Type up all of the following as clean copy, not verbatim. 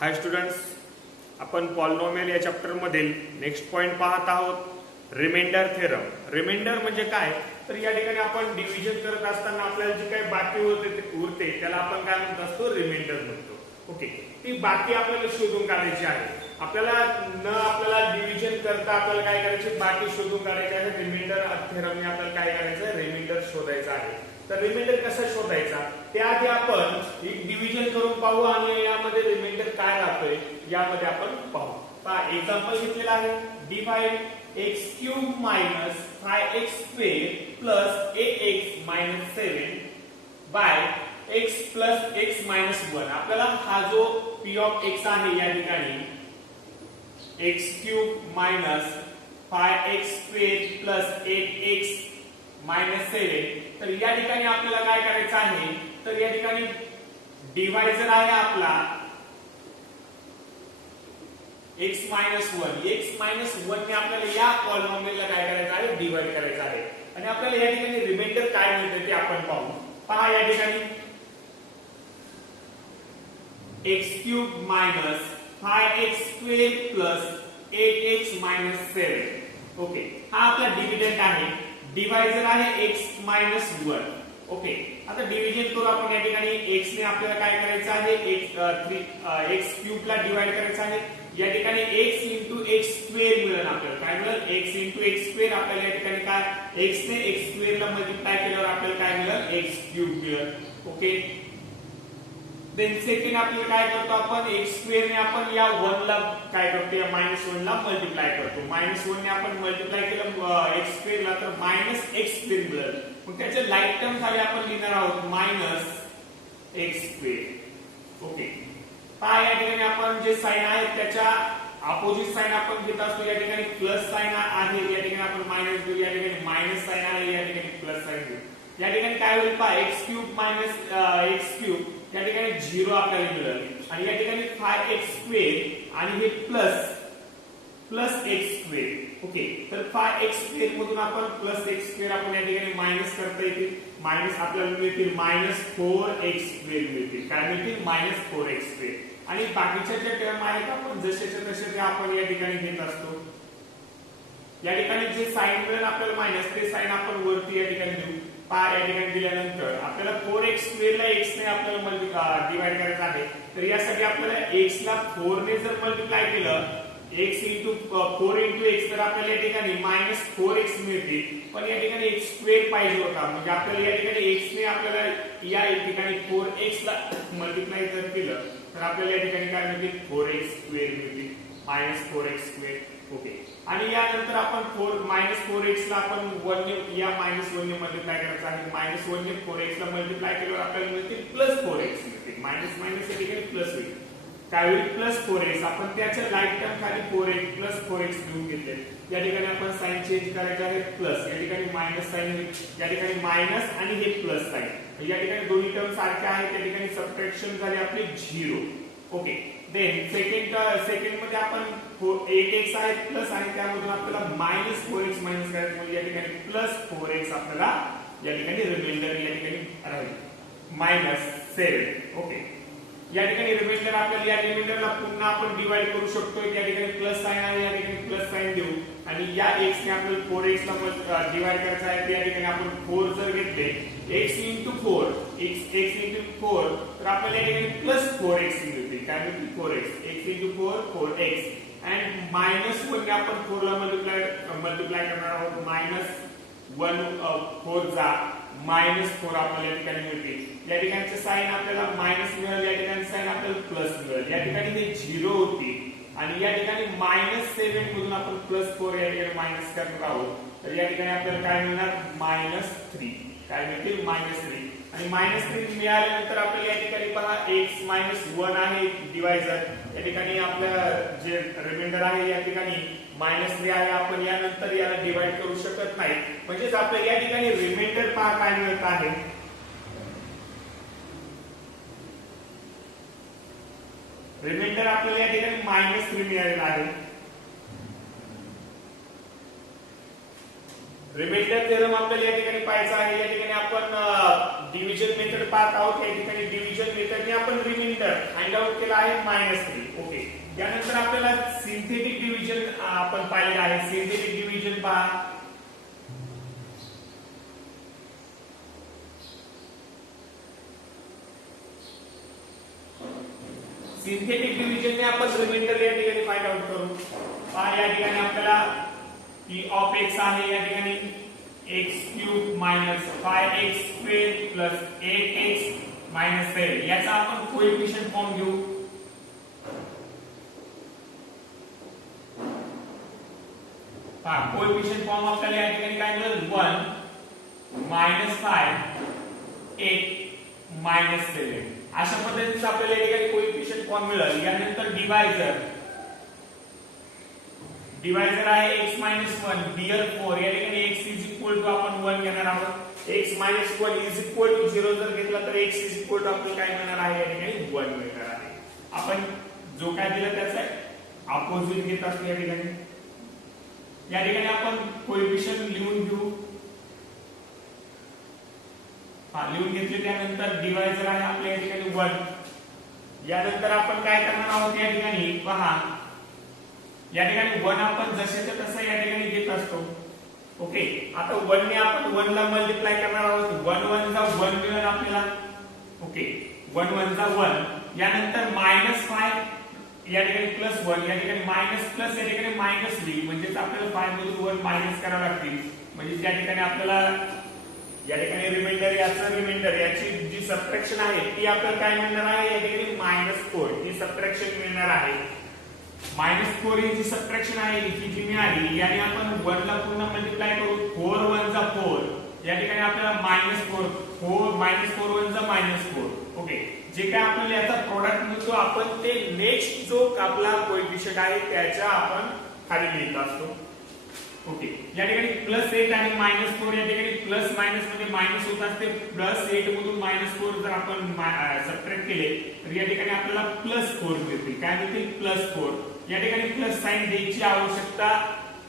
हाय students, आपण polynomial या chapter मधील नेक्स्ट पॉइंट पाहत आहोत, रिमाइंडर थेरम. रिमाइंडर म्हणजे काय, तर या ठिकाणी आपण डिव्हिजन करत असताना आपल्याला जे काही बाकी उरते त्याला आपण काय म्हणत असतो, रिमाइंडर म्हणतो. ओके, ती बाकी आपल्याला शोधून काढायची आहे. आपल्याला डिव्हिजन करता आपल्याला काय करायचे, बाकी शोधून काढायचे आहे. रिमाइंडर थेरमने आपल्याला काय करायचं, रिमाइंडर शोधायचा आहे. तर रिमाइंडर कसा शोधायचा त्याआधी आपण एक डिव्हिजन करून पाहू आणि यामध्ये रिमाइंडर काय राहतोय यामध्ये आपण पाहू. पहा, एक्झाम्पल घेतलेला आहे. Divide x³ - 5x² + ax - 7 by x + x - 1. आपल्याला हा जो p ऑफ x आहे या ठिकाणी x³ - 5x² + 8x - 7, तर या ठिकाणी आपल्याला काय करायचं आहे, तर या ठिकाणी डिवायझर आहे आपला x - 1. x - 1 ने आपल्याला या पॉलिनॉमियलला काय करायचं आहे, डिवाइड करायचं आहे. आणि आपल्याला या ठिकाणी रिमाइंडर काय मिळते ते आपण पाहू. पहा, या ठिकाणी x³ - 5x² + 8x - 7. ओके, हा आपला डिव्हिडंड आहे. डिवायझर आहे x - 1. ओके, आता डिव्हिजन करू आपण. या ठिकाणी x ने आपल्याला काय करायचं आहे, x³ ला डिवाइड करायचं आहे. या ठिकाणी x × x² मिळेल. आपल्याला काय मिळेल, x × x². आपल्याला या ठिकाणी काय, x ने x² ला मल्टिप्लाय केल्यावर आपल्याला काय मिळेल, x³ मिळेल. ओके, देन सेकंड आपल्याला काय करतो आपण, x² ने आपण या 1 ला काय करतो, या -1 ला मल्टिप्लाय करतो. -1 ने आपण मल्टिप्लाय केलं x² ला, तर -x² मिळेल. मग त्याचे लाईक टर्म खाली आपण लिहिणार आहोत -x². ओके, पहा, या ठिकाणी आपण जे साइन आहे त्याच्या अपोजिट साइन आपण घेत असतो. या ठिकाणी प्लस साइन आहे, या ठिकाणी आपण मायनस घेऊ. या ठिकाणी मायनस साइन आहे, या ठिकाणी प्लस साइन घेऊ. या ठिकाणी काय होईल, पहा, x³ - x³ या ठिकाणी 0 आपल्याला मिळेल. आणि या ठिकाणी 5x² आणि हे प्लस x². ओके, तर 5x² मधून आपण +x² आपण या ठिकाणी मायनस करता येतील. मायनस आपल्याला मिळतील -4x² मिळतील. काय मिळतील, -4x². आणि बाकीच्या ज्या टर्म आहेत आपण जसेच्या तसे ते आपण या ठिकाणी घेत असतो. या ठिकाणी जे साइन मिळेल आपल्याला मायनस, ते साइन आपण वरती या ठिकाणी देऊ. पहा, या ठिकाणी दिल्यानंतर आपल्याला 4x² ला x ने आपल्याला डिवाइड करायचं आहे. तर यासाठी आपल्याला x ला 4 ने जर मल्टिप्लाय केलं, x × 4 × x, तर आपल्याला या ठिकाणी -4x मिळते. पण या ठिकाणी x² पाहिजे होता. म्हणजे आपल्याला या ठिकाणी x ने आपल्याला या ठिकाणी 4x ला मल्टिप्लाय जर केलं, तर आपल्याला या ठिकाणी काय मिळते, 4x² मिळते, -4x². ओके, आणि यानंतर आपण -4x ला आपण 1 ने, या -1 ने मल्टिप्लाय करायचं आहे. -1 ने 4x ला मल्टिप्लाय केल्यावर आपल्याला मिळते +4x मिळते. मायनस या ठिकाणी प्लस होईल. काय होईल, +4x. आपण त्याच्या लाईक टर्म खाली 4x +4x घेऊन घेतले. या ठिकाणी आपण साइन चेंज करायचे आहे, प्लस. या ठिकाणी मायनस साइन होईल. या ठिकाणी मायनस आणि हे प्लस साइन. या ठिकाणी दोन्ही टर्म सारखे आहेत. त्या ठिकाणी सबट्रॅक्शन झाली आपली 0. ओके, देन सेकंड मध्ये आपण 8x आहे प्लस, आणि त्यामधून आपल्याला -4x मायनस करायचं. म्हणजे या ठिकाणी +4x आपल्याला या ठिकाणी रिमाइंडर या ठिकाणी राहील -7. ओके, या ठिकाणी रिमाइंडर आपल्याला, या रिमाइंडरला पुन्हा आपण डिवाइड करू शकतो. या ठिकाणी प्लस साइन आहे, या ठिकाणी प्लस साइन देऊ. आणि या x ने आपल्याला 4x ला डिवाइड करायचं आहे. या ठिकाणी आपण 4 जर घेतले, x × 4, तर आपल्याला या ठिकाणी +4x मिळते. काय मिळते, 4x. x × 4 4x. आणि -1 ने आपण 4 ला मल्टिप्लाय करणार आहोत. -1 4 जा -4 आपल्याला या ठिकाणी मिळते. या ठिकाणचे साइन आपल्याला मायनस मिळेल, या ठिकाणी साइन आपल्याला प्लस मिळेल. या ठिकाणी हे 0 होती. आणि या ठिकाणी -7 मधून आपण +4 या ठिकाणी मायनस करणार आहोत. तर या ठिकाणी आपल्याला काय मिळणार, -3. काय मिळतील, -3. आणि -3 मिळाल्यानंतर आपल्याला या ठिकाणी पहा, x - 1 आहे डिवायझर. या ठिकाणी आपल्या जे रिमाइंडर आहे या ठिकाणी -3 आहे. आपण यानंतर याला डिवाइड करू शकत नाही. म्हणजेच आपल्याला या ठिकाणी रिमाइंडर पहा काय मिळत आहे, रिमाइंडर आपल्याला या ठिकाणी -3 मिळालेला आहे. रिमाइंडर थेरम आपल्याला या ठिकाणी पाहायचा आहे. या ठिकाणी आपण डिव्हिजन मेथड पाहत आहोत. या ठिकाणी डिव्हिजन मेथडने आपण रिमाइंडर फाइंड आउट केला आहे -3. ओके, त्यानंतर आपल्याला सिंथेटिक डिव्हिजन आपण पाहिलेलं आहे. सिंथेटिक डिव्हिजन पहा. सिंथेटिक डिव्हिजनने आपण रिमाइंडर या ठिकाणी फाइंड आउट करू. पहा, या ठिकाणी आपल्याला p ऑफ x आहे. या ठिकाणी x³ minus 5x² plus 8x minus 7 याचा आपण कोएफिशिएंट फॉर्म घेऊ. पहा, कोएफिशिएंट फॉर्म आपल्याला या ठिकाणी काय मिळेल 1 मायनस 5 8 मायनस 7 अशा पद्धतीने आपल्याला या ठिकाणी कोएफिशिएंट फॉर्म मिळेल. यानंतर डिवायझर आहे x 1 डिअर 4. या ठिकाणी x इज इक्वल टू आपण 1 घेणार आहोत. x 1 इज इक्वल टू 0 जर घेतला तर x इज इक्वल टू आपल्याला काय मिळणार आहे, या ठिकाणी 1 मिळणार आहे. आपण जो काय दिला त्याचा अपोजिट घेत असतो. या ठिकाणी आपण कोएफिशिएंट लिहून घेऊ. लिहून घेतले. त्यानंतर डिवायझर आहे आपल्या या ठिकाणी 1. यानंतर आपण काय करणार आहोत, या ठिकाणी पहा, या ठिकाणी 1 आपण जसेच्या तसं या ठिकाणी घेत असतो. ओके, आता 1 ने आपण 1 ला मल्टिप्लाय करणार आहोत. 1 1 जा 1 मिळेल आपल्याला. ओके, 1 1 जा 1. यानंतर -5 या ठिकाणी +1 या ठिकाणी मायनस प्लस या ठिकाणी -3 म्हणजे आपल्याला 5 मधून 1 मायनस करावं लागतील. म्हणजे या ठिकाणी आपल्याला या ठिकाणी रिमाइंडर याची जी सबट्रॅक्शन आहे ती आपल्याला काय मिळणार आहे, या ठिकाणी -4 ही सबट्रॅक्शन मिळणार आहे. -4 ही जी सबट्रॅक्शन आहे ही जी मिळाली याने आपण 1 ला पूर्ण मल्टिप्लाय करू. 4 1 जा 4 या ठिकाणी आपल्याला -4 4 1 जा -4. ओके, जे काय आपल्याला याचा प्रोडक्ट मिळतो आपण ते नेक्स्ट जो आपला कोएफिशिएंट आहे त्याच्या आपण खाली लिहित असतो. ओके, या ठिकाणी +8 आणि -4 या ठिकाणी प्लस मायनस मध्ये मायनस होत असते. +8 मधून -4 जर आपण सबट्रॅक्ट केले तर या ठिकाणी आपल्याला +4 मिळतील. काय मिळतील, +4. या ठिकाणी प्लस साइन द्यायची आवश्यकता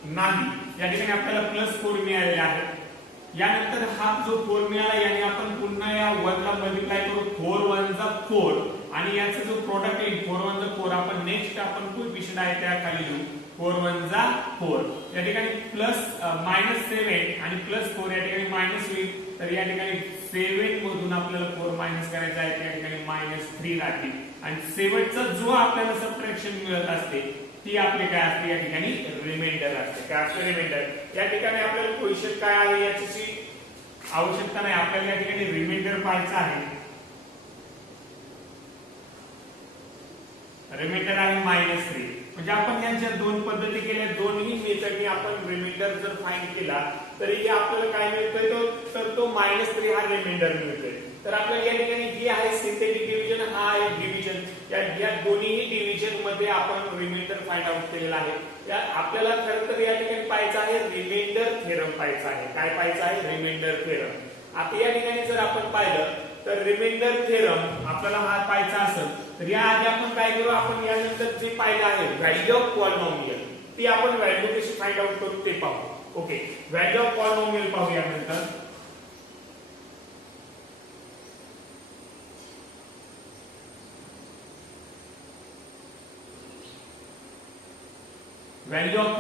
नाही. या ठिकाणी आपल्याला +4 मिळालेले आहे. यानंतर हा जो 4 मिळाला याने आपण पुन्हा या 1 ला मल्टिप्लाय करू. 4 1 जा 4 आणि याचा जो प्रोडक्ट येईल 4 1 जा 4 आपण नेक्स्ट आपण कोएफिशिएंट आहे त्या खाली लिहू. 4 1 जा 4. या ठिकाणी -7 आणि +4 या ठिकाणी मायनस होईल. तर या ठिकाणी 7 मधून आपल्याला 4 मायनस करायचा आहे. त्या ठिकाणी -3 राहतील. आणि शेवटचा जो आपल्याला सबट्रॅक्शन मिळत असते ती आपले काय असते, या ठिकाणी रिमाइंडर असते. काय असते, रिमाइंडर. या ठिकाणी आपल्याला कोएफिशिएंट काय आहे याची आवश्यकता नाही. आपल्याला या ठिकाणी रिमाइंडर पाहायचा आहे. रिमाइंडर आहे -3. म्हणजे आपण यांच्या दोन पद्धती केल्या. दोन्ही मेथडने आपण रिमाइंडर जर फाइंड केला तरी आपल्याला काय मिळतोय, तर तो -3 हा रिमाइंडर मिळतोय. तर आपल्याला या ठिकाणी ही आहे सिंथेटिक डिव्हिजन, हा आहे डिव्हिजन. या दोन्ही डिव्हिजन मध्ये आपण रिमाइंडर फाइंड आउट केलेला आहे. आपल्याला खरं तर या ठिकाणी पाहायचं आहे रिमाइंडर थेरम पाहायचा आहे. काय पाहायचं आहे, रिमाइंडर थेरम. आता या ठिकाणी जर आपण पाहिलं तर रिमाइंडर थेरम आपल्याला हा पाहायचा असेल तर या आधी आपण काय करू, आपण यानंतर जे पाहिलं आहे व्हॅल्यू ऑफ पॉलिनॉमियल ती आपण व्हॅल्यू कशी फाइंड आउट करू ते पाहू. ओके, व्हॅल्यू ऑफ पॉलिनॉमियल पाहू. यानंतर व्हॅल्यू ऑफ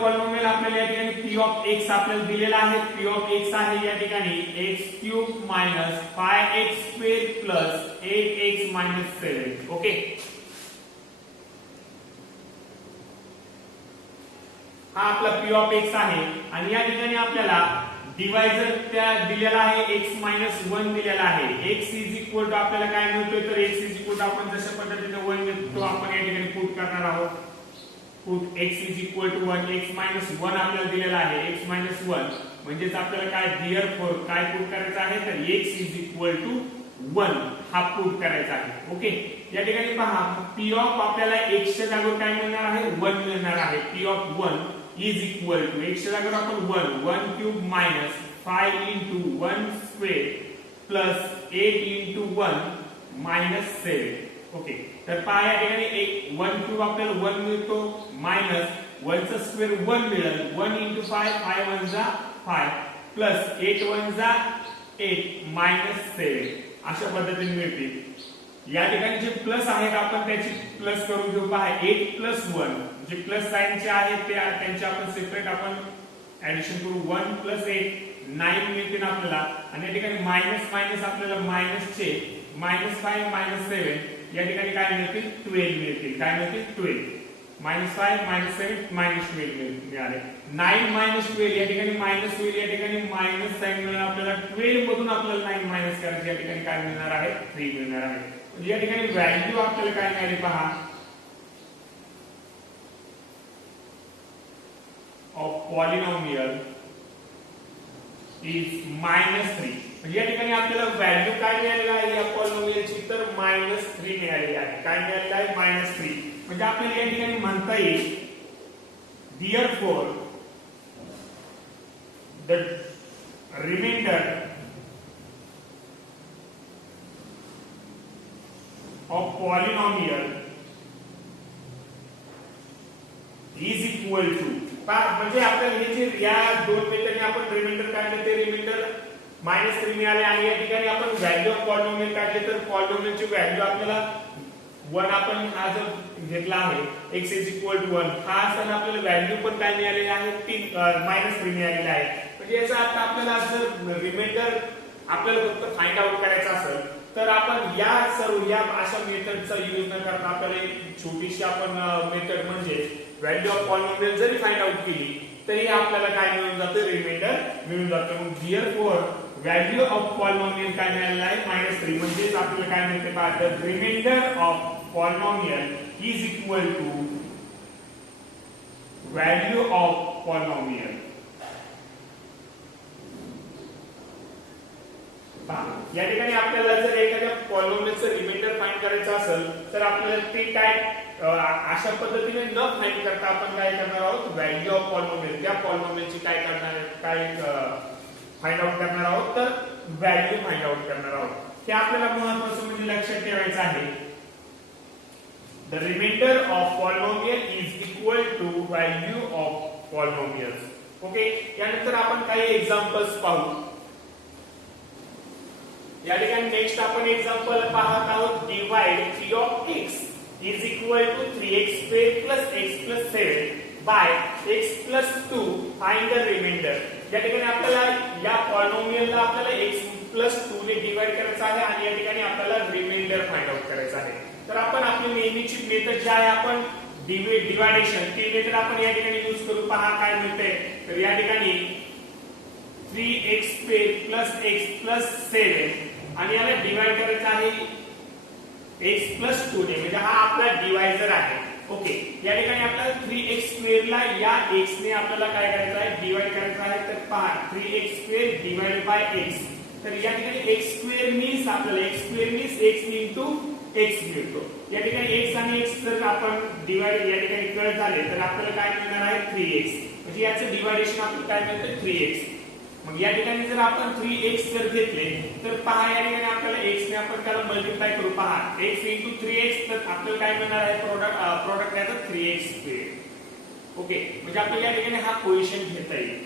पॉलिनॉमियल आपल्याला या ठिकाणी p ऑफ x आपल्याला दिलेला आहे. p ऑफ x आहे या ठिकाणी x³ minus 5x² plus 8x minus 7. Okay, हा आपला p ऑफ x आहे. आणि या ठिकाणी आपल्याला डिवायझर त्या दिलेला आहे x मायनस 1 दिलेला आहे. x इज इक्वल टू आपल्याला काय मिळतोय, तर x इज इक्वल टू आपण जशा पद्धतीने 1 घेतो आपण या ठिकाणी पुट करणार आहोत. Put x is equal to 1. x minus 1 आपल्याला दिलेला आहे. x मायनस 1 म्हणजेच आपल्याला काय देअरफॉर काय पुट करायचं आहे, तर x इज इक्वल टू 1 हा पुट करायचा आहे. ओके, या ठिकाणी पहा p ऑफ आपल्याला x च्या जागेवर काय मिळणार आहे, 1 मिळणार आहे. p of 1 is equal to x च्या जागेवर आपण 1 cube minus 5 into 1 square plus 8 into 1 minus 7. Okay, तर पहा या ठिकाणी 1 क्यूब आपल्याला 1 मिळतो मायनस 1 चा स्क्वेअर 1 मिळेल. 1 इंटू 5 5 1 जा 5 प्लस 8 1 जा 8 मायनस 7 अशा पद्धतीने मिळतील. या ठिकाणी जे प्लस आहेत आपण त्याची प्लस करून घेऊ. पहा 8 प्लस 1 जे प्लस साइनचे आहेत ते त्यांचे आपण सेपरेट आपण ऍडिशन करू. 1 प्लस 8 9 मिळतील आपल्याला. आणि या ठिकाणी मायनस मायनस आपल्याला मायनसचे -5 -7 या ठिकाणी काय मिळतील 12 मिळतील. काय मिळतील 12. -5 -7 -12 मिळाले. 9 -12 या ठिकाणी मायनस होईल. या ठिकाणी मायनस साइन मिळणार आपल्याला. 12 मधून आपल्याला 9 मायनस करायचे. या ठिकाणी काय मिळणार आहे 3 मिळणार आहे. म्हणजे या ठिकाणी व्हॅल्यू आपल्याला काय मिळाली पहा ऑफ पॉलिनॉमियल इज -3. म्हणजे या ठिकाणी आपल्याला व्हॅल्यू काय मिळालेली आहे या पॉलिनॉमियलची तर -3 मिळालेली आहे. काय मिळालेलं आहे -3. म्हणजे आपल्याला या ठिकाणी म्हणता येईल therefore the remainder of polynomial is equal to म्हणजे आपल्याला हे जे या दोन मेथडने आपण रिमाइंडर काढले ते रिमाइंडर -3 मिळाले. आणि या ठिकाणी आपण व्हॅल्यू ऑफ पॉलिनॉमियल काढले तर पॉलिनॉमियलची व्हॅल्यू आपल्याला 1 आपण हा जो घेतला आहे x is equal to 1 हा असताना आपल्याला व्हॅल्यू पण काय मिळालेली आहे -3 मिळालेली आहे. म्हणजे याचा अर्थ आपल्याला जर रिमाइंडर आपल्याला फक्त फाइंड आउट करायचा असेल तर आपण या सर्व या अशा मेथडचा यूज न करता आपल्याला एक छोटीशी आपण मेथड म्हणजे व्हॅल्यू ऑफ पॉलिनॉमियल जरी फाइंड आउट केली तरी आपल्याला काय मिळून जातं रिमाइंडर मिळून जातं. मग therefore व्हॅल्यू ऑफ पॉलिनॉमियल काय मिळालेलं आहे -3. म्हणजे आपल्याला काय मिळते पहा remainder of polynomial is equal to value of polynomial. या ठिकाणी आपल्याला जर एखाद्या पॉलिनॉमियलचं रिमाइंडर फाइंड करायचं असेल तर आपल्याला ते काय अशा पद्धतीने न फाइंड करता आपण काय करणार आहोत व्हॅल्यू ऑफ पॉलिनॉमियल त्या पॉलिनॉमियलची काय करणार काय फाइंड आउट करणार आहोत तर व्हॅल्यू फाइंड आउट करणार आहोत. हे आपल्याला महत्त्वाचं म्हणजे लक्षात ठेवायचं आहे. The remainder of polynomial is equal to value of polynomials. Okay. यानंतर आपण काही एक्झाम्पल्स पाहू. या ठिकाणी नेक्स्ट आपण एक्झाम्पल पाहत आहोत. Divide 3 of x is equal to 3x square plus x plus 7 by x plus 2 find the remainder. या ठिकाणी आपल्याला या पॉलिनॉमियलला आपल्याला x प्लस 2 ने डिवाइड करायचं आहे आणि या ठिकाणी आपल्याला रिमाइंडर फाइंड आउट करायचं आहे. तर आपण आपली नेहमीची मेथड जी आहे आपण डिव्हायडेशन ती मेथड आपण या ठिकाणी यूज करू. पहा काय मिळते तर या ठिकाणी 3x square plus x plus 7 आणि याला डिवाइड करायचं आहे x प्लस 2 ने म्हणजे हा आपला डिवायझर आहे. ओके. या ठिकाणी आपल्याला 3x स्क्वेअर ला या x ने आपल्याला काय करायचं आहे डिवाइड करायचं आहे. तर पहा 3x square divided by x. तर या ठिकाणी x स्क्वेअर मीन्स आपल्याला x square means x into x मिळतो. या ठिकाणी x आणि x जर आपण डिवाइड या ठिकाणी कट झाले तर आपल्याला काय मिळणार आहे 3x. म्हणजे याचं डिवायडेशन आपल्याला काय मिळतं 3x. मग या ठिकाणी जर आपण 3x जर घेतले तर पहा या ठिकाणी आपल्याला x ने आपण त्याला मल्टिप्लाय करू. पहा x इंटू 3x तर आपल्याला काय मिळणार आहे प्रोडक्ट याचा 3x स्क्वेअर. ओके. म्हणजे आपल्याला या ठिकाणी हा कोएफिशिएंट घेता येईल.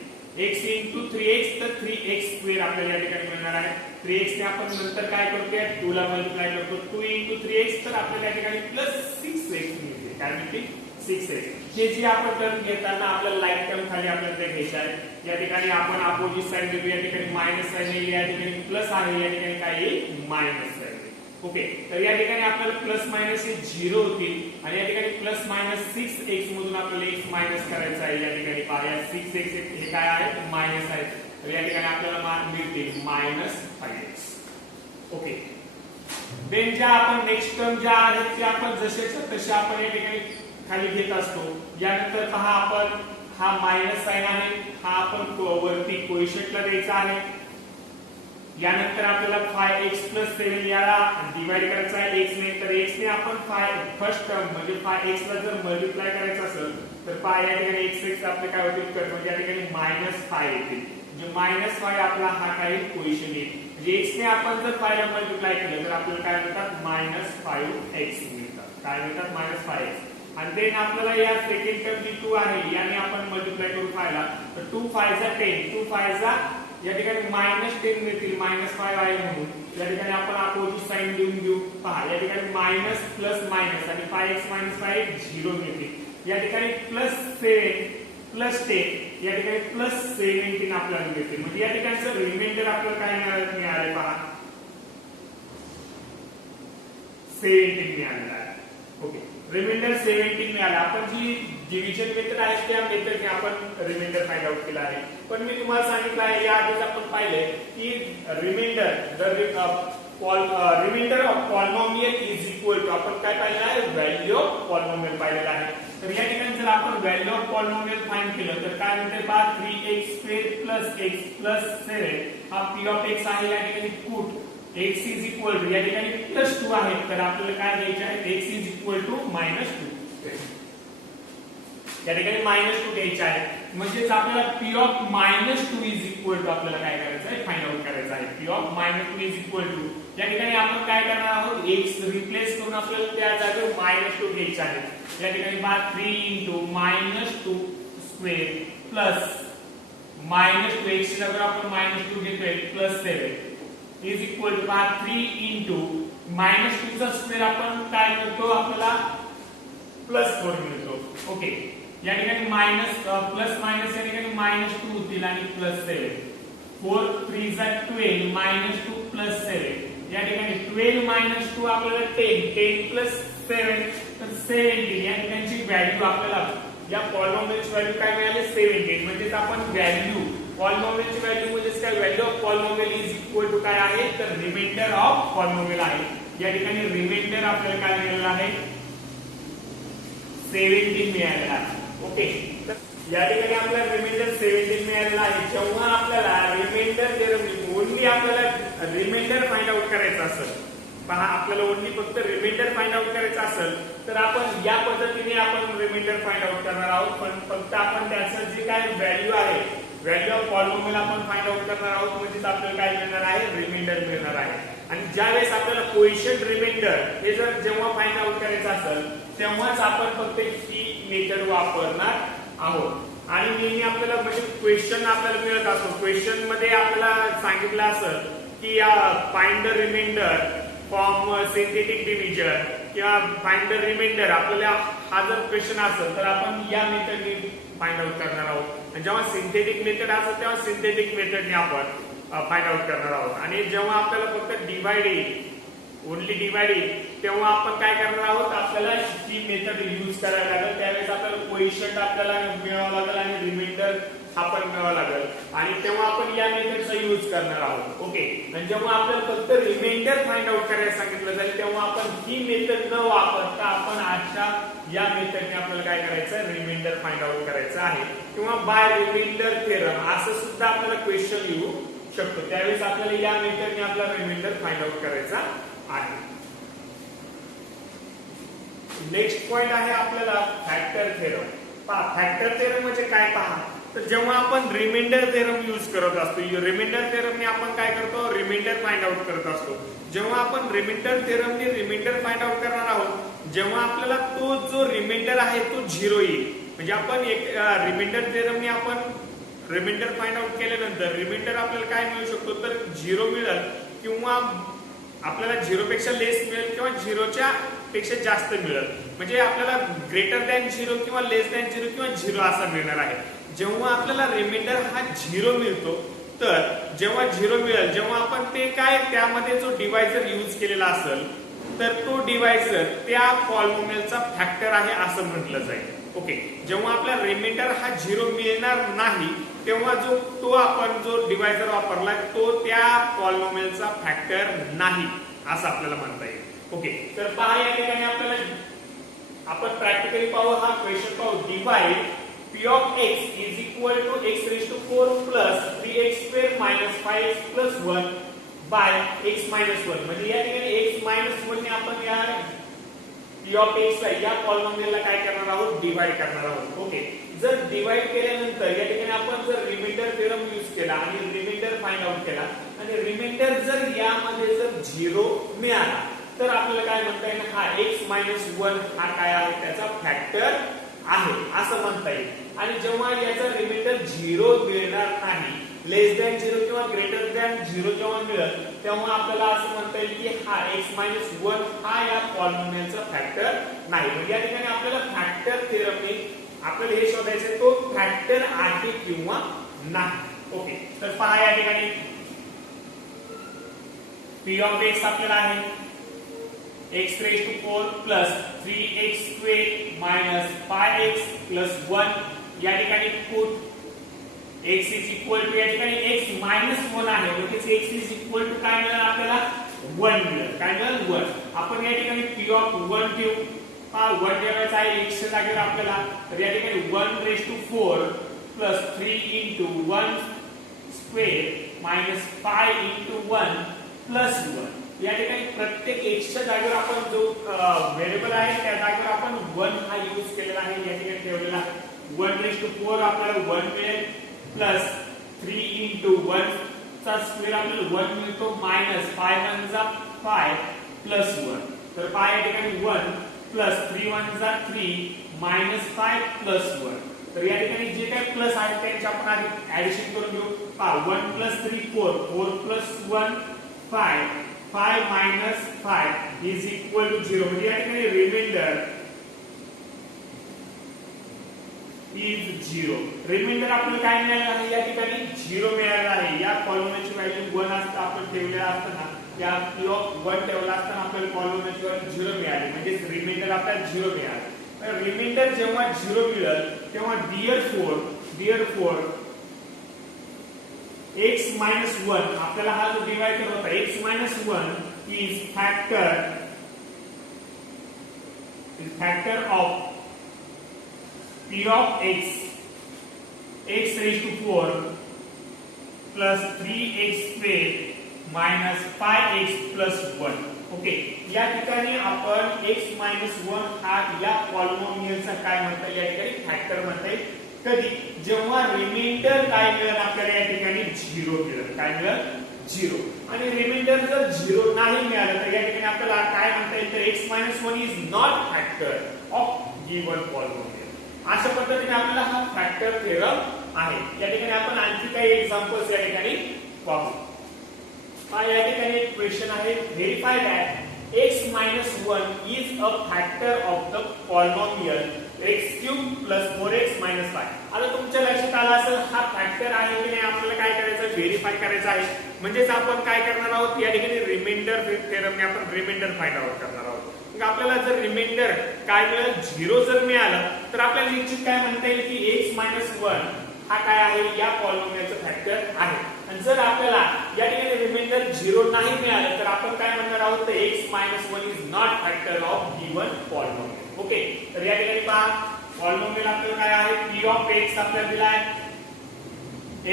x इंटू 3x तर 3x स्क्वेअर आपल्याला या ठिकाणी मिळणार आहे. 3x ने आपण नंतर काय करतोय 2 ला मल्टिप्लाय करतो. 2 इंटू 3x तर आपल्याला या ठिकाणी प्लस 6x मिळते. काय मिळते 6x. हे जी आपण टर्म घेताना आपल्याला लाईक टर्म खाली आपल्याला ते घ्यायचे आहे. या ठिकाणी आपण अपोजिट साइन घेतो. या ठिकाणी मायनस साइन येईल. या ठिकाणी प्लस आहे. या ठिकाणी काय येईल मायनस साइन. ओके. तर या ठिकाणी आपल्याला प्लस मायनस हे 0 होतील आणि या ठिकाणी प्लस मायनस 6x मधून आपल्याला x मायनस करायचा आहे. या ठिकाणी पहा 6x हे काय आहे मायनस आहे. तर या ठिकाणी आपल्याला मिळतील -5x. ओके. देन ज्या आपण नेक्स्ट टर्म ज्या आहेत त्या आपण जशाच्या तशा आपण या ठिकाणी खाली घेत असतो. यानंतर पहा आपण हा मायनस साइन आहे हा आपण वरती कोएफिशिएंटला द्यायचा आहे. यानंतर आपल्याला 5x प्लस 7 याला डिवाइड करायचा आहे x ने. तर x ने आपण फर्स्ट टर्म म्हणजे 5x ला जर मल्टिप्लाय करायचं असेल तर पहा या ठिकाणी x आपले काय होतील कट म्हणजे या ठिकाणी -5 येतील. म्हणजे -5 आपला हा काही कोएफिशिएंट येईल. म्हणजे x ने आपण जर 5 ला मल्टिप्लाय केलं तर आपल्याला काय मिळतात -5x मिळतात. काय मिळतात -5x. आणि देन आपल्याला या सेकंड टर्म जी 2 आहे याने आपण मल्टिप्लाय करू 5 ला. तर 2 5 10 2 5 या ठिकाणी -10 मिळतील, -5 आहे म्हणून या ठिकाणी आपण अपोजिट साइन देऊन घेऊ. पहा या ठिकाणी मायनस प्लस मायनस आणि 5x - 5 0 मिळतील. या ठिकाणी +7 +10 या ठिकाणी +17 आपल्याला मिळते. म्हणजे या ठिकाणचं रिमाइंडर आपल्याला काय मिळाले पहा 17 मिळालेलं आहे. ओके, रिमाइंडर 17 मिळाला. आपण जी डिव्हिजन मेथड आहे त्या मेथडने आपण रिमाइंडर फाइंड आउट केला आहे. पण मी तुम्हाला सांगितलं आहे या आधीच आपण पाहिले की remainder of polynomial is equal to आपण काय पाहिलं आहे व्हॅल्यू ऑफ पॉलिनॉमियल पाहिलेला आहे. तर या ठिकाणी जर आपण व्हॅल्यू ऑफ पॉलिनॉमियल फाइंड केलं तर काय म्हणते पहा 3x² x 7 हा p ऑफ x आहे. या ठिकाणी put x is equal to या ठिकाणी +2 आहे तर आपल्याला काय द्यायचे आहे x इज इक्वल टू -2 या ठिकाणी -2 द्यायचे आहे. म्हणजेच आपल्याला p of -2 is equal to आपल्याला काय करायचं आहे फाइंड आउट करायचं आहे. p of -2 is equal to या ठिकाणी आपण काय करणार आहोत x रिप्लेस करून आपल्याला त्या जागेवर -2 घ्यायचे आहे. या ठिकाणी पहा 3 × -2² प्लस -2 x ची जागेवर आपण -2 घेतोय +7 इज इक्वल टू 3 × -2 चा स्क्वेअर आपण काय करतो आपल्याला +4 मिळतो. ओके, या ठिकाणी प्लस मायनस या ठिकाणी -2 होतील आणि +7 4 3 12 -2 +7 या ठिकाणी 12 - 2 आपल्याला 10 + 7 तर 17 या ठिकाणची व्हॅल्यू आपल्याला या पॉलिनॉमियलची व्हॅल्यू काय मिळाली 17. म्हणजे आपण व्हॅल्यू पॉलिनॉमियलची व्हॅल्यू म्हणजे काय value of polynomial is equal to काय आहे तर रिमाइंडर ऑफ पॉलिनॉमियल आहे. या ठिकाणी रिमाइंडर आपल्याला काय मिळालेला आहे 17 मिळालेला आहे. ओके, तर या ठिकाणी आपल्याला रिमाइंडर 17 मिळालेला आहे. जेव्हा आपल्याला रिमाइंडर थेरम ओनली आपल्याला रिमाइंडर फाइंड आउट करायचं असेल पहा आपल्याला ओनली फक्त रिमाइंडर फाइंड आउट करायचं असेल तर आपण या पद्धतीने आपण रिमाइंडर फाइंड आउट करणार आहोत. पण फक्त आपण त्याचं जे काय व्हॅल्यू आहे व्हॅल्यू ऑफ पॉलिनॉमियल आपण फाइंड आउट करणार आहोत. म्हणजे आपल्याला काय मिळणार आहे रिमाइंडर मिळणार आहे. आणि ज्या वेळेस आपल्याला कोएफिशिएंट रिमाइंडर हे जर जेव्हा फाइंड आउट करायचं असेल तेव्हाच आपण फक्त ही मेथड वापरणार आहोत. आणि नेहमी आपल्याला म्हणजे क्वेश्चन आपल्याला मिळत असतो. क्वेश्चन मध्ये आपल्याला सांगितलं असं की find the remainder from synthetic division किंवा फाइंड द रिमाइंडर आपल्याला हा जर क्वेश्चन असेल तर आपण या मेथडने फाइंड आउट करणार आहोत. आणि जेव्हा सिंथेटिक मेथड असेल तेव्हा सिंथेटिक मेथडने आपण फाइंड आउट करणार आहोत. आणि जेव्हा आपल्याला फक्त डिवाइड येईल ओनली डिवाइड येईल तेव्हा आपण काय करणार आहोत आपल्याला ही मेथड यूज करायला लागेल. त्यावेळेस आपल्याला कोएफिशिएंट आपल्याला मिळवावं लागेल आणि रिमाइंडर हा पण मिळवावा लागेल आणि तेव्हा आपण या मेथडचा यूज करणार आहोत. ओके, आणि जेव्हा आपल्याला फक्त रिमाइंडर फाइंड आउट करायला सांगितलं जाईल तेव्हा आपण ही मेथड न वापरता आपण आजच्या या मेथडने आपल्याला काय करायचं रिमाइंडर फाइंड आउट करायचं आहे. किंवा बाय रिमाइंडर थेरम असं सुद्धा आपल्याला क्वेश्चन येऊ शकतो. त्यावेळेस आपल्याला या मेथडने आपला रिमाइंडर फाइंड आउट करायचा आहे. नेक्स्ट पॉइंट आहे आपल्याला फॅक्टर थेरम. पहा फॅक्टर थेरम म्हणजे काय पहा तर जेव्हा आपण रिमाइंडर थेरम यूज करत असतो रिमाइंडर थेरमने आपण काय करतो रिमाइंडर फाइंड आउट करत असतो. जेव्हा आपण रिमाइंडर थेरमने रिमाइंडर फाइंड आउट करणार आहोत जेव्हा आपल्याला तो जो रिमाइंडर आहे तो 0 येईल. म्हणजे आपण एक रिमाइंडर थेरमने आपण रिमाइंडर फाइंड आउट केल्यानंतर रिमाइंडर आपल्याला काय मिळू शकतो तर 0 मिळेल किंवा आपल्याला 0 पेक्षा लेस मिळेल किंवा 0च्या पेक्षा जास्त मिळेल. म्हणजे आपल्याला ग्रेटर दॅन 0 किंवा लेस दॅन 0 किंवा 0 असा मिळणार आहे. जेव्हा आपल्याला रिमाइंडर हा 0 मिळतो तर जेव्हा 0 मिळेल जेव्हा आपण ते काय त्यामध्ये जो डिवायझर यूज केलेला असेल तर तो डिवायझर त्या पॉलिनॉमियलचा फॅक्टर आहे असं म्हटलं जाईल. ओके, जेव्हा आपला रिमाइंडर हा 0 मिळणार नाही तेव्हा तो आपण जो डिवायझर वापरला तो त्या पॉलिनॉमियलचा फॅक्टर नाही असं आपल्याला म्हणता येईल. ओके, तर पहा या ठिकाणी आपल्याला आपण प्रॅक्टिकली पाहू हा क्वेश्चन पाहू. Divide p of x is equal to x raised to 4 plus 3x square minus 5x plus 1 by x minus 1. म्हणजे या ठिकाणी x minus 1 ने आपण या p of x ला या पॉलिनॉमियलला काय करणार आहोत डिवाइड करणार आहोत. ओके, जर डिवाइड केल्यानंतर या ठिकाणी आपण जर रिमाइंडर थेरम यूज केला आणि रिमाइंडर फाइंड आउट केला आणि रिमाइंडर जर यामध्ये जर 0 मिळाला तर आपल्याला काय म्हणता येईल हा x - 1 हा काय आहे त्याचा फॅक्टर आहे असं म्हणता येईल. आणि जेव्हा याचा रिमाइंडर 0 मिळणार नाही, लेस दॅन 0 किंवा ग्रेटर दॅन 0 जेव्हा मिळेल तेव्हा आपल्याला असं म्हणता येईल की हा x-1 हा या पॉलिनोमियलचा फॅक्टर नाही. म्हणजे या ठिकाणी आपल्याला फॅक्टर थेरमने आपल्याला हे शोधायचं तो फॅक्टर आहे किंवा नाही. ओके, तर पहा या ठिकाणी p ऑफ x आपल्याला आहे x raised to 4 plus 3x squared minus 5x plus 1. या ठिकाणी put x is equal to या ठिकाणी x minus 1 आहे म्हणजे x is equal to काय मिळेल आपल्याला 1 मिळेल. काय मिळेल 1. आपण या ठिकाणी p of 1 ठेवू. हा 1 ठेवायचा आहे x च्या जागेवर आपल्याला. तर या ठिकाणी 1 raised to 4 plus 3 into 1 square minus 5 into 1 plus 1. या ठिकाणी प्रत्येक x च्या जागेवर आपण जो व्हेरिएबल आहे त्या जागेवर आपण 1 हा यूज केलेला आहे. या ठिकाणी ठेवलेला आहे 1 raised to 4 आपल्याला 1 मिळेल प्लस 3 into 1 चा स्क्वेअर आपल्याला 1 मिळतो मायनस 5 1 जा 5 प्लस 1. तर पहा या ठिकाणी 1 प्लस 3 1 जा 3 मायनस 5 प्लस 1. तर या ठिकाणी जे काही प्लस आहेत त्यांचे आपण आधी ऍडिशन करून घेऊ. पहा 1 plus 3 4 4 plus 1 5 5 minus 5 is equal to 0. म्हणजे या ठिकाणी रिमाइंडर is 0. रिमाइंडर आपल्याला काय मिळालं आहे या ठिकाणी 0 मिळालं आहे. या पॉलिनोमियलची व्हॅल्यू 1 असता आपण ठेवलेला असताना या p of 1 ठेवला असताना आपल्याला पॉलिनोमियलची व्हॅल्यू 0 मिळाली म्हणजे रिमाइंडर आपल्याला 0 मिळालं. तर रिमाइंडर जेव्हा 0 मिळेल तेव्हा therefore x minus 1 आपल्याला हा जो डिवाइडर होता x minus 1 is factor of p of x raised to 4 plus 3x squared minus 5x plus 1. Okay, या ठिकाणी आपण x minus 1 हा या पॉलिनोमियलचा काय म्हणता येईल या ठिकाणी फॅक्टर म्हणता येईल. कधी जेव्हा रिमाइंडर काय मिळेल आपल्याला या ठिकाणी 0 मिळेल. काय मिळेल 0. आणि रिमाइंडर जर 0 नाही मिळालं तर या ठिकाणी आपल्याला काय म्हणता येईल तर x - 1 is not factor of given polynomial. अशा पद्धतीने आपल्याला हा फॅक्टर थेरम आहे. या ठिकाणी आपण आणखी काही एक्झाम्पल्स या ठिकाणी पाहू. या ठिकाणी एक क्वेश्चन आहे verify that x - 1 is a factor of the polynomial x³ plus 4x minus 5. आता तुमच्या लक्षात आलं असेल हा फॅक्टर आहे की नाही आपल्याला काय करायचं व्हेरीफाय करायचं आहे. म्हणजेच आपण काय करणार आहोत या ठिकाणी रिमाइंडर थेरमने आपण रिमाइंडर फाइंड आउट करणार आहोत. मग आपल्याला जर रिमाइंडर काय मिळेल 0 जर मिळालं तर आपल्याला निश्चित काय म्हणता येईल की x - 1 हा काय आहे या पॉलिनोमियलचा फॅक्टर आहे. आणि जर आपल्याला या ठिकाणी रिमाइंडर 0 नाही मिळालं तर आपण काय म्हणणार आहोत तर x - 1 is not factor of given polynomial. Okay, तर या ठिकाणी पहा पॉलिनोमियल आपल्याला काय आहे p ऑफ x आपल्याला दिला आहे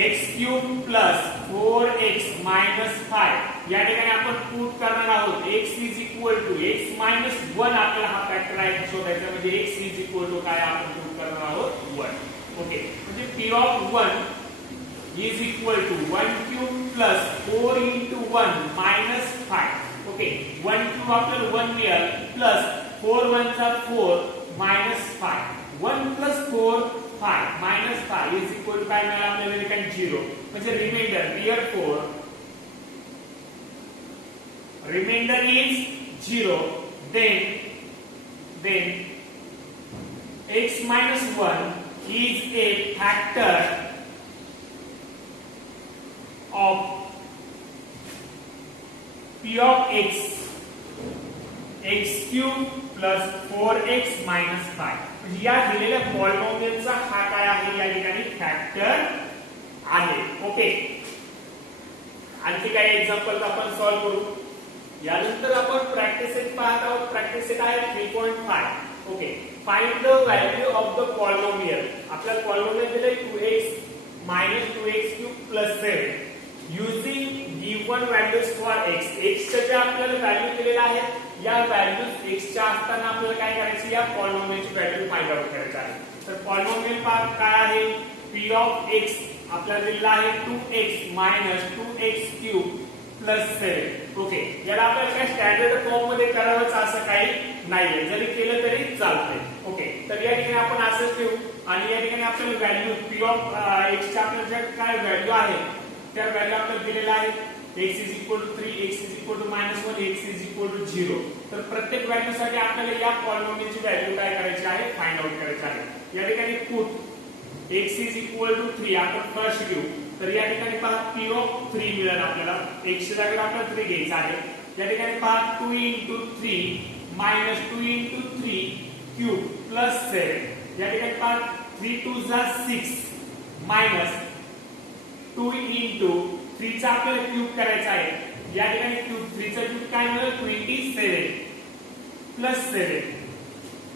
x³ plus 4x minus 5. या ठिकाणी आपण पुट करणार आहोत x is equal to x minus 1 आपल्याला हा फॅक्टर आहे शोधायचा म्हणजे x is equal to काय आपण पुट करणार आहोत 1. ओके, म्हणजे p of 1 is equal to 1³ plus 4 into 1 minus 5. Okay, 1³ आपल्याला 1 मिळेल प्लस 4 1 चा 4 minus 5. 1 plus 4 5 minus 5 is equal to काय मिळालं आपल्याला ठिकाणी 0. म्हणजे reminder therefore remainder is 0. then x minus 1 is a factor of p of x³ plus 4x minus 5. या दिलेल्या पॉलिनोमियलचा हा काय आहे या ठिकाणी फॅक्टर आहे. ओके, आणखी काही एक्झाम्पल आपण सॉल्व्ह करू. यानंतर आपण प्रॅक्टिस सेट पाहत आहोत. प्रॅक्टिस सेट आहे 3.5. Okay, find the value of the polynomial. आपल्याला पॉलिनोमियल दिले 2x minus 2x³ plus 7 using given values for x. x चे आपल्याला व्हॅल्यू दिलेला आहे या व्हॅल्यूज x च्या असताना आपल्याला काय करायची या पॉलिनोमियलची व्हॅल्यू फाइंड आउट करायची आहे. तर पॉलिनोमियल काय आहे p of x आपल्याला दिलेला आहे 2x minus 2x³ plus 7. Okay, याला आपल्याला काय स्टँडर्ड फॉर्म मध्ये करावंच असं काही नाहीये, जरी केलं तरी चालतंय. ओके, तर या ठिकाणी आपण असंच ठेवू आणि या ठिकाणी आपल्याला व्हॅल्यू पी ऑफ एक्स च्या आपल्याला काय व्हॅल्यू आहे त्या व्हॅल्यू आपल्याला दिलेल्या आहेत x is equal to 3, x is equal to -1, x is equal to 0. तर प्रत्येक व्हॅल्यू साठी आपल्याला या पॉलिनॉमियलची व्हॅल्यू काय करायची आहे फाइंड आउट करायची आहे. या ठिकाणी put x is equal to 3 आपण फर्स्ट घेऊ. तर या ठिकाणी पहा p of 3 मिळेल आपल्याला. x च्या जागेवर आपल्याला 3 घ्यायचा आहे. या ठिकाणी पहा 2 into 3 minus 2 into 3 cube plus 7. या ठिकाणी पहा 3 2 जा 6 minus 2 into 3 चा आपल्याला क्यूब करायचा आहे. या ठिकाणी क्यूब 3 चा क्यूब काय मिळेल 27 प्लस 7.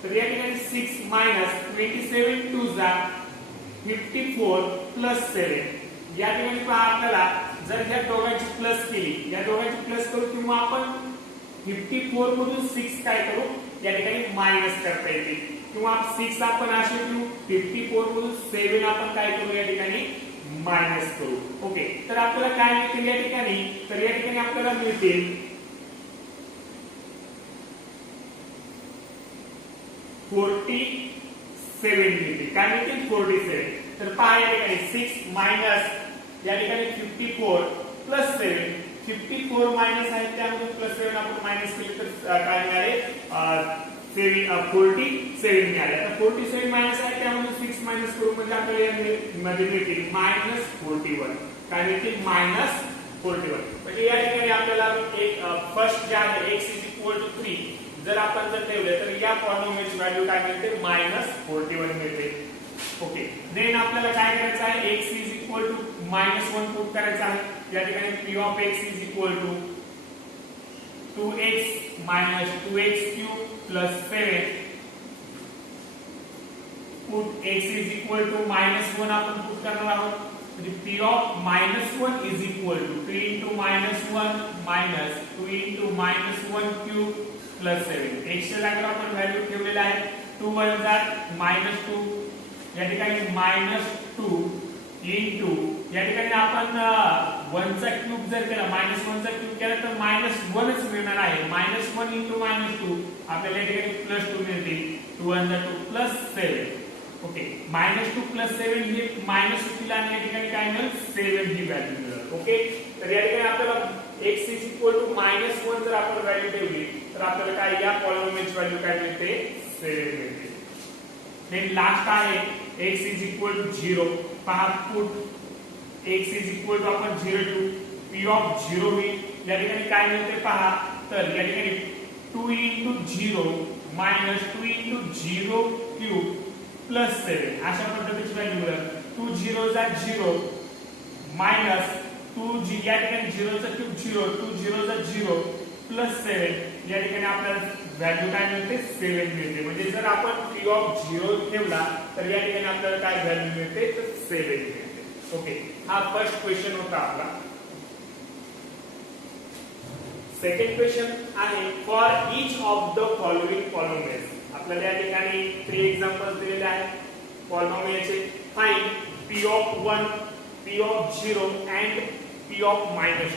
तर या ठिकाणी 6 मायनस 27 2 जा 54 प्लस 7. या ठिकाणी पहा आपल्याला जर या दोघांची प्लस केली या दोघांची प्लस करू किंवा आपण 54 मधून 6 काय करू या ठिकाणी मायनस करता येते किंवा 6 आपण असे घेऊ 54 मधून 7 आपण काय करू या ठिकाणी मायनस करू. ओके तर आपल्याला काय मिळतील या ठिकाणी तर या ठिकाणी आपल्याला मिळतील 47 मिळतील. काय मिळतील 47. तर पहा या ठिकाणी 6 मायनस या ठिकाणी 54 प्लस 7 54 मायनस आहे त्यामधून प्लस 7 आपण मायनस केले तर काय मिळाले 47 मिळाले. आता 47 मायनस आहे त्यामधून 6 मायनस करू म्हणजे आपल्याला मध्ये मिळतील -41. काय मिळतील -41. म्हणजे या ठिकाणी आपल्याला एक फर्स्ट जे आहे x = 3 जर आपण जर ठेवले तर या पॉलिनॉमियलची व्हॅल्यू काय मिळते -41 मिळते. ओके देन आपल्याला काय करायचं आहे x = -1 पुट करायचं आहे. या ठिकाणी p of x = 2x minus 2x cube plus 7 put x is equal to -1 आपण पुट करणार आहोत. म्हणजे p of -1 is equal to 3 into -1 minus 2 into -1 cube plus 7. x च्या जागेवर आपण व्हॅल्यू ठेवलेला आहे 2 1 जात -2 या ठिकाणी -2 into या ठिकाणी आपण 1 चा क्यूब जर केला -1 चा क्यूब केला तर -1 च मिळणार आहे. -1 into -2 आपल्याला या ठिकाणी +2 मिळते. 2 1 2 +7. ओके -2 +7 हे मायनस होतील आणि या ठिकाणी काय मिळेल 7 ही व्हॅल्यू मिळेल. ओके तर या ठिकाणी आपल्याला x = -1 जर आपण व्हॅल्यू ठेवली तर आपल्याला काय या पॉलिनॉमियलची व्हॅल्यू काय मिळते 7 मिळते. देन लास्ट आहे x = 0. पहा पुट x = आपण 0 टू p of 0 होईल. या ठिकाणी काय मिळते पहा तर या ठिकाणी 2 into 0 minus 2 into 0 cube plus 7 अशा पद्धतीची व्हॅल्यू मिळेल. 2 0 जा 0 minus 2 या ठिकाणी 0 चा क्यूब 0 2 0 जा 0 plus 7 या ठिकाणी आपल्याला व्हॅल्यू काय मिळते 7 मिळते. म्हणजे जर आपण p of 0 ठेवला तर या ठिकाणी आपल्याला काय व्हॅल्यू मिळते तर 7 मिळते. ओके हा फर्स्ट क्वेश्चन होता आपला. सेकंड क्वेश्चन आहे for each of the following polynomials. आपल्याला या ठिकाणी 3 एक्झाम्पल्स दिलेले आहेत पॉलिनॉमियलचे. Find p of 1 p of 0 and p of -2.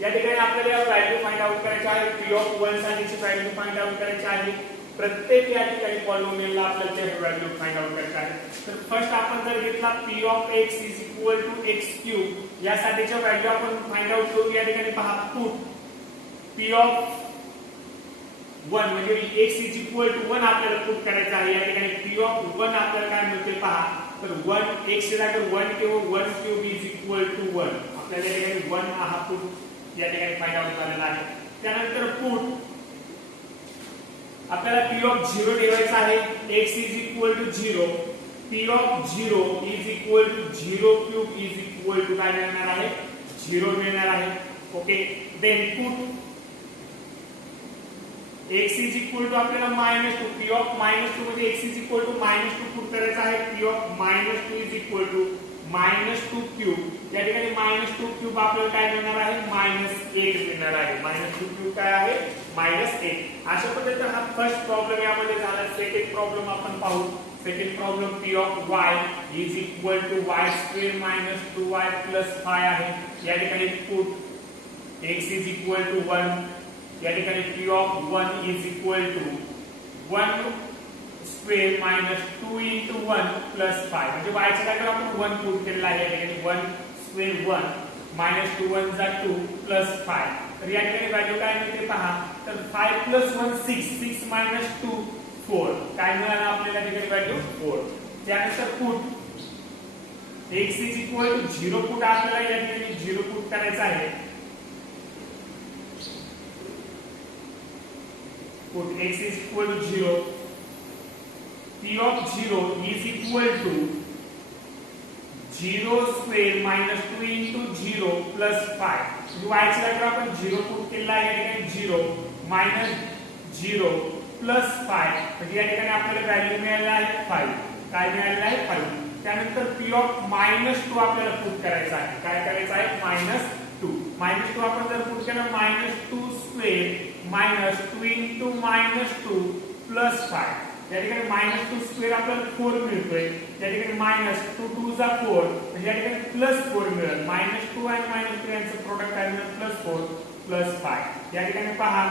या ठिकाणी आपल्याला व्हॅल्यू फाइंड आउट करायची आहे. p of 1 साठीची व्हॅल्यू फाइंड आउट करायची आहे. प्रत्येक या ठिकाणी पॉलिनॉमियलला आपल्याला ते व्हॅल्यू फाइंड आउट करायची आहे. तर फर्स्ट आपण जर घेतला p of x = x³ यासाठीच्या व्हॅल्यू आपण फाइंड आउट करू. या ठिकाणी पहा पुट p of 1 म्हणजे x = 1 आपल्याला पुट करायचं आहे. या ठिकाणी p of 1 आपल्याला काय मिळते पहा तर 1 x च्या जागेवर 1 किंवा 1³ = 1 आपल्याला या ठिकाणी 1 हा पुट या ठिकाणी फाइंड आउट झालेला आहे. त्यानंतर पुट आपल्याला p of 0 ठेवायचा आहे. x = 0 p of 0 = 0³ काय मिळणार आहे 0 मिळणार आहे. ओके देन पुट x आपल्याला -2 p of -2 मध्ये x -2 पुट करायचा आहे. p of -2 -2³ या ठिकाणी -2³ आपल्याला काय मिळणार आहे -8 मिळणार आहे. -2³ काय आहे -8. अशा पद्धतीने हा फर्स्ट प्रॉब्लेम यामध्ये झाला. सेकंड प्रॉब्लेम आपण पाहू. Second problem p of y = y² - 2y + 5 आहे. या ठिकाणी पुट x = 1 या ठिकाणी p of 1 = 1² square minus 2 into 1 plus 5 म्हणजे y च्या जागेवर आपण 1 पुट केलेला आहे या ठिकाणी 1 स्क्वेअर 1 मायनस 2 1 जा 2 प्लस 5 तर या ठिकाणी व्हॅल्यू काय मिळते पहा तर 5 प्लस 1 6 6 मायनस 2 4 काय मिळालं आपल्याला या ठिकाणी व्हॅल्यू 4 त्यानंतर put x is equal to 0 put आपल्याला या ठिकाणी 0 पुट करायचं आहे put x is equal to 0 p of 0 is equal to 0 square minus 2 into 0 plus 5 y च्या जागेवर आपण 0 पुट केलेला आहे या ठिकाणी 0 minus 0 plus 5 म्हणजे या ठिकाणी आपल्याला व्हॅल्यू मिळालेला आहे 5 काय मिळालेला आहे 5 त्यानंतर p of -2 आपल्याला पुट करायचा आहे काय करायचं आहे -2 -2 आपण जर पुट केलं -2 स्क्वेअर -2 into -2 plus 5 या ठिकाणी -2 स्क्वेअर आपल्याला 4 मिळतोय या ठिकाणी -2 2 जा 4 म्हणजे या ठिकाणी +4 मिळेल -2 आणि -2 यांचं प्रोडक्ट आहे +4 +5 या ठिकाणी पहा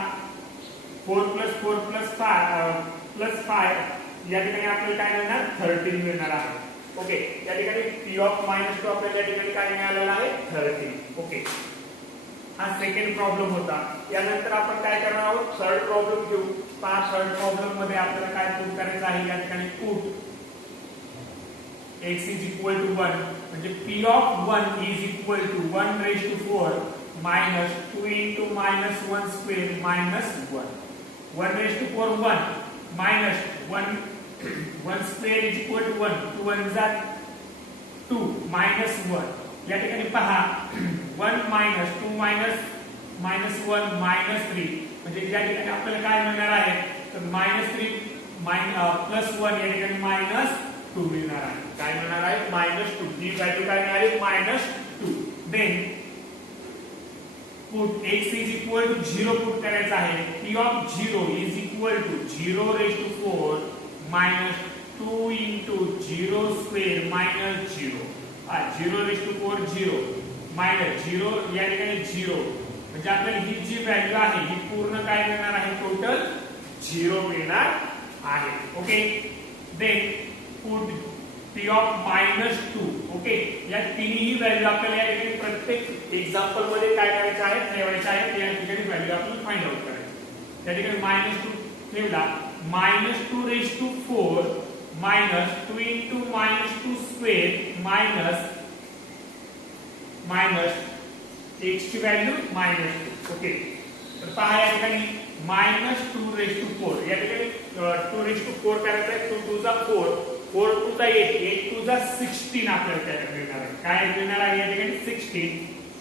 4 + 4 + 5 या ठिकाणी आपल्याला काय मिळणार 13 मिळणार आहे ओके या ठिकाणी p of -2 आपल्याला या ठिकाणी काय मिळालेला आहे 13 ओके हा सेकंड प्रॉब्लेम होता यानंतर आपण काय करणार आहोत थर्ड प्रॉब्लेम घेऊ पहा थर्ड प्रॉब्लेम मध्ये आपल्याला काय प्रूव्ह करायचं आहे या ठिकाणी put x is equal to 1 म्हणजे p of 1 is equal to 1 raised to 4 minus 2 into -1 square minus 1 1 raised to 4 1 minus 1 square is equal to 1 2 1 जा 2 minus 1 या ठिकाणी पहा 1 minus 2 minus -1 -3 म्हणजे या ठिकाणी आपल्याला काय मिळणार आहे तर -3 +1 या ठिकाणी -2 मिळणार आहे काय मिळणार आहे -2 ही व्हॅल्यू काय मिळाली -2 then put x is equal to 0 put करायचा आहे p of 0 is equal to 0 raised to 4 minus 2 into 0 square minus 0 0 raised to 4 0 minus 0 या ठिकाणी 0 म्हणजे आपल्याला ही जी व्हॅल्यू आहे ही पूर्ण काय मिळणार आहे टोटल 0 मिळणार आहे okay then put p of -2 okay या तिन्ही व्हॅल्यू आपल्याला या ठिकाणी प्रत्येक एक्झाम्पल मध्ये काय करायचं आहे ठेवायचं आहे या ठिकाणी व्हॅल्यू आपल्याला फाइंड आउट करायची या ठिकाणी -2 ठेवला -2 raised to 4 minus 2 into -2 square minus x ची व्हॅल्यू -2 ओके तर पहा या ठिकाणी -2 raised to 4 या ठिकाणी 2 raised to 4 करायचं आहे 2 2 जा 4 4 2 जा 8 8 2 जा 16 आपल्याला त्या मिळणार आहे काय मिळणार आहे या ठिकाणी 16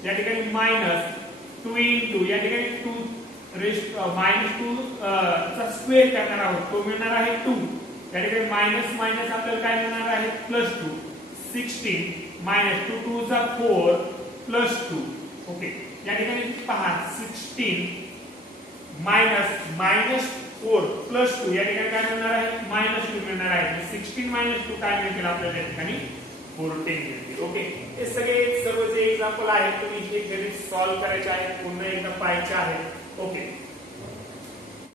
या ठिकाणी -2 into या ठिकाणी 2 -2 चा स्क्वेअर करणार आहोत तो मिळणार आहे 2 या ठिकाणी मायनस मायनस आपल्याला काय मिळणार आहे +2 16 -2 2 जा 4 +2 ओके या ठिकाणी पहा 16 -4 +2 या ठिकाणी काय मिळणार आहे -2 मिळणार आहे 16 -2 काय मिळतील आपल्याला या ठिकाणी 14 मिळतील ओके हे सर्व जे एक्झाम्पल आहेत तुम्ही हे घरी सॉल्व्ह करायचे आहेत पुन्हा एकदा पाहायचे आहेत ओके